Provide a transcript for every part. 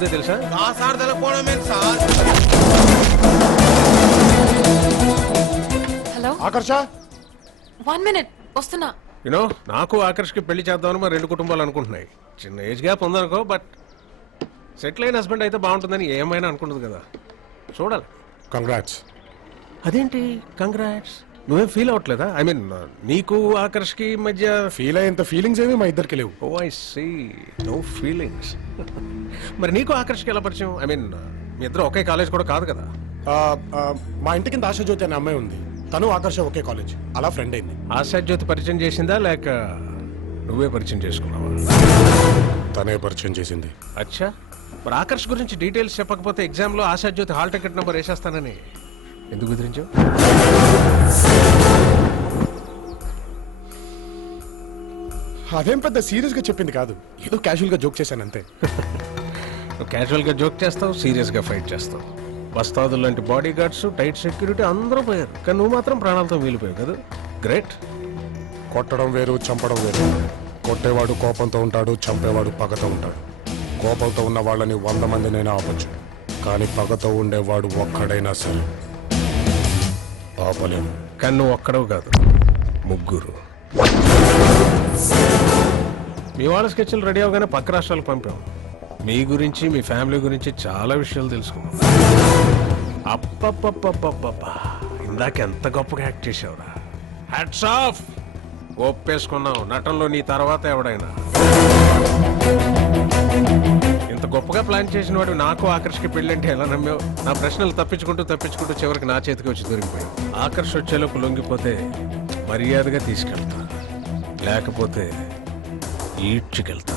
ముందే తెలుసా? సార్ తెలకపోవడమే సార్. హలో ఆకర్ష 1 minute వస్తున్నా. యూనో నాకు ఆకర్ష్కి పెళ్లి చేద్దామని మా 2 కుటుంబాలు అనుకుంటున్నాయి. చిన్న ఏజ్ గ్యాప్ ఉందనుకో, బట్ సెటిల్ అయిన హస్బెండ్ అయితే బాగుంటుందని ఏమైనా అనుకుంటుంది కదా, చూడాలి. కంగ్రాట్స్. అదేంటి కంగ్రాట్స్? నువ్వేం ఫీల్ అవ్వట్లేదా? ఐ మీన్ నీకు ఆకర్ష్కి మధ్య ఫీల్ అయ్యేంత ఫీలింగ్స్ ఏమి మా ఇద్దరికి లేవు. ఓ ఐ సీ, నో ఫీలింగ్స్. మరి నీకు ఆకర్ష్కి ఎలా పరిచయం? ఐ మీన్ మీ ఇద్దరు ఒకే కాలేజ్ కూడా కాదు కదా. మా ఇంటి కింద ఆశాజ్యోతి అనే అమ్మాయి ఉంది. తను ఆకర్ష ఒకే కాలేజ్, అలా ఫ్రెండ్ అయింది. ఆశాజ్యోతి పరిచయం చేసిందా లేక నువ్వే పరిచయం చేసుకున్నావా? తనే పరిచయం చేసింది. అచ్చా, మరి ఆకర్ష్ గురించి డీటెయిల్స్ చెప్పకపోతే ఎగ్జామ్లో ఆశాజ్యోతి హాల్ టికెట్ నెంబర్ వేసేస్తానని ఎందుకు కుదిరించావు? అదేం పెద్ద సీరియస్ గా చెప్పింది కాదు, ఏదో క్యాజువల్ గా జోక్ చేశాను అంతే. నువ్వు క్యాజువల్గా జోక్ చేస్తావు, సీరియస్గా ఫైట్ చేస్తావు. వస్తాదులు లాంటి బాడీ గార్డ్స్, టైట్ సెక్యూరిటీ అందరూ పోయారు, కానీ నువ్వు మాత్రం ప్రాణాలతో మిగిలిపోయావు కదా. గ్రేట్. కొట్టడం వేరు, చంపడం వేరు. కొట్టేవాడు కోపంతో ఉంటాడు, చంపేవాడు పగతో ఉంటాడు. కోపంతో ఉన్న వాళ్ళని 100 మందినైనా ఆపచ్చు, కానీ పగతో ఉండేవాడు ఒక్కడైనా సరే ఆపలేము. కానీ నువ్వు ఒక్కడవు కాదు, ముగ్గురు. మీ వాళ్ళ స్కెచ్లు రెడీ అవగానే పక్క రాష్ట్రాలకు పంపాం. మీ గురించి, మీ ఫ్యామిలీ గురించి చాలా విషయాలు తెలుసుకున్నాం. అప్పప్పప్పప్పప్ప, ఇందాక ఎంత గొప్పగా యాక్ట్ చేసావురా. Hats off. ఒప్పేసుకున్నావు, నటనలో నీ తర్వాత ఎవడైనా. ఇంత గొప్పగా ప్లాన్ చేసిన వాడు నాకు ఆకర్ష్కి పెళ్ళంటే ఎలా నమ్మావు? నా ప్రశ్నలు తప్పించుకుంటూ చివరికి నా చేతికి వచ్చి దొరికిపోయావు. ఆకర్ష్ వచ్చేలోపు లొంగిపోతే మర్యాదగా తీసుకెళ్తా, లేకపోతే ఈడ్చుకెళ్తా.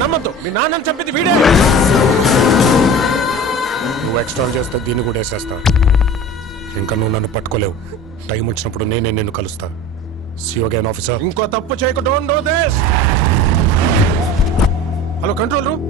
నమ్మద్దు, మీ నాన్నని చంపింది వీడే. నువ్వు ఎక్స్ట్రా చేస్తే దీన్ని కూడా వేసేస్తా. ఇంకా నువ్వు నన్ను పట్టుకోలేవు. టైం వచ్చినప్పుడు నేనే నిన్ను కలుస్తా. See you again officer. ఇంకో తప్పు చేయకు. Don't do this. Hello control room.